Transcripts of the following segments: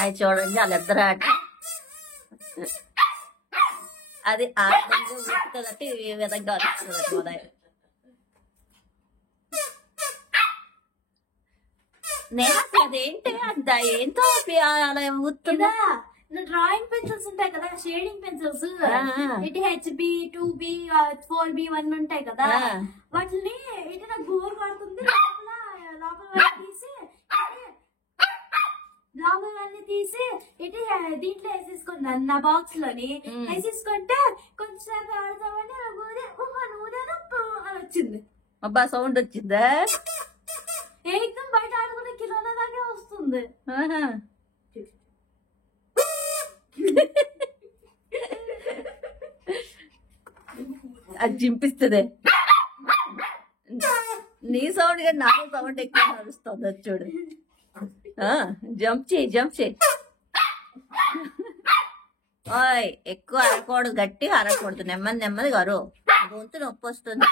అది చూడండి వాళ్ళిద్దరు ఆట. అది ఆ విధంగా ఉడుకుతుందంటే ఈ విధంగా వస్తుందండి ఉదయం. నేను అసలు అదేంటి అంత ఏంటో అలా ఊతుందా. డ్రాయింగ్ పెన్సిల్స్ ఉంటాయి కదా, షేడింగ్ పెన్సిల్స్, ఇటు HB 2B 4B 1 ఉంటాయి కదా, వాటిని ఇటు నాకు బోర్ పడుతుంది. లోపలన్నీ తీసి ఇటు దీంట్లో వేసేసుకున్నాను, నా బాక్స్ లోని వేసేసుకుంటే కొంచెంసేపు ఆడతామని అని వచ్చింది. అబ్బా సౌండ్ వచ్చిందా? ఏకదం బయట ఆడుకునే కిలోల దాకా వస్తుంది. అది చింపిస్తుంది. నీ సౌండ్ కానీ నాకు సౌండ్ ఎక్కువ నడుస్తుంది. అది చూడు, జంప్ చేయి. ఓయ్ ఎక్కువ అరకూడదు, గట్టిగా అరకూడదు, నెమ్మదిగా అరు, గొంతు నొప్పి వస్తుంది.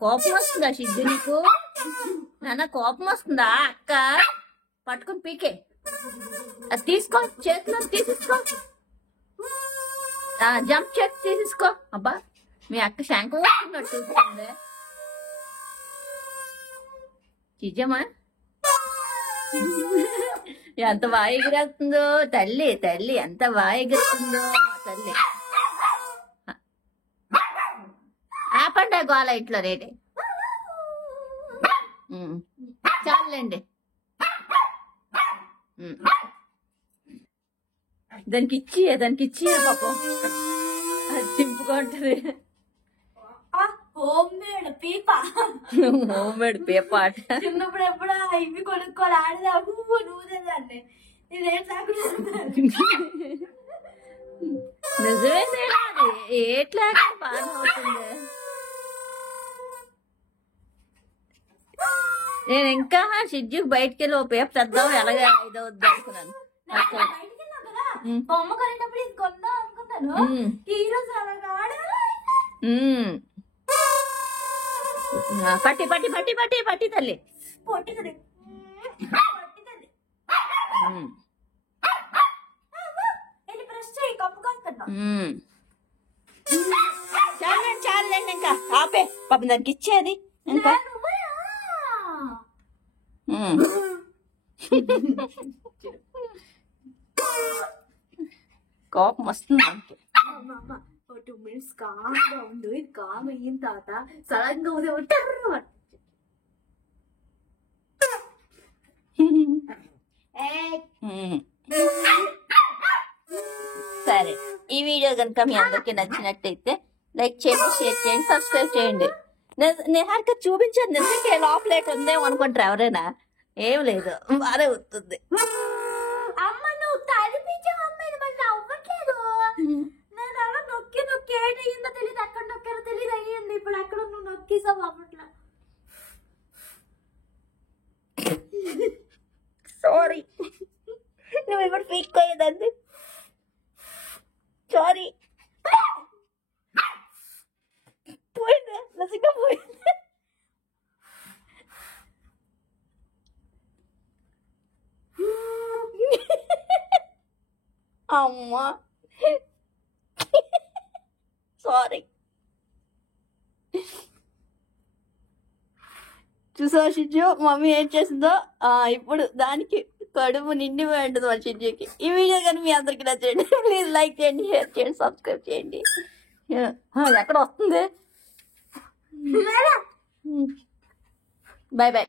కోపం వస్తుందా సిద్ధు నీకు? నాన్న కోపం వస్తుందా? అక్క పట్టుకుని పీకే అది తీసుకో, చేతిలో తీసేసుకో, జంప్ చేసి తీసేసుకో. అబ్బా మీ అక్క శంఖం వస్తున్నట్టు చూస్తుంది. చిజమ్మా ఎంత బాగా ఎగిరేస్తుందో తల్లి, ఎంత బాగా ఎగురుతుందో తల్లి. ఆపండి గోళ ఇట్లా రేటే. చాలండి, దానికి ఇచ్చి పాపం అది చింపుకుంటది. హోమ్ మేడ్ పేప ఆట చిన్నప్పుడు ఎప్పుడు ఇవి కొనుక్కోవాలి ఆడదాము నూనెదాన్ని. నిజమేనా? ఎట్లా బాగా అవుతుంది. నేను ఇంకా షిడ్జుకి బయటకి వెళ్ళి ఓ పేపర్ తెద్దాం, ఎలాగ ఇదవుద్ది అనుకున్నాను. బొమ్మ కొనేటప్పుడు ఇది కొందాం అనుకున్నాను, ఈ రోజు అలాగా పట్టి తల్లి పొట్టిది. చాలండి ఇంకా ఆపే పాపం దానికి ఇచ్చేది. ఇంకా కోపం వస్తుంది. 2 minutes కామ్గా ఉండు, ఇది కామ్ అయిన తర్వాత సడన్ గా ఉదయం ఉంటారు. సరే, ఈ వీడియో కనుక మీ అందరికి నచ్చినట్టయితే లైక్ చేయండి, షేర్ చేయండి, సబ్స్క్రైబ్ చేయండి. నేను హరిక చూపించాను, నిజంగా లోపల లేట్ ఉందేమో అనుకుంటారు ఎవరైనా. ఏం లేదు, బాగా వస్తుంది. అమ్మ నువ్వు కనిపించావు, అమ్మాయి మళ్ళీ అవ్వట్లేదు. నేను అలా నొక్కి ఏటయ్యిందో తెలియదు, అక్కడ నొక్కారో తెలియదు, అయ్యింది. ఇప్పుడు అక్కడ నువ్వు నొక్కేసావు అవ్వట్లా. సారీ, నువ్వు ఇప్పుడు పీక్ అయ్యేదండి. సారీ, పోయిందా? నిజంగా పోయింది. అమ్మా సారీ. చూసా షిజ్జు మమ్మీ ఏం చేసిందో. ఇప్పుడు దానికి కడుపు నిండి ఉంటుంది మా షిజ్జుకి. ఈ వీడియో కానీ మీ అందరికి నచ్చండి, ప్లీజ్ లైక్ చేయండి, షేర్ చేయండి, సబ్స్క్రైబ్ చేయండి. ఎక్కడ వస్తుంది? బాయ్.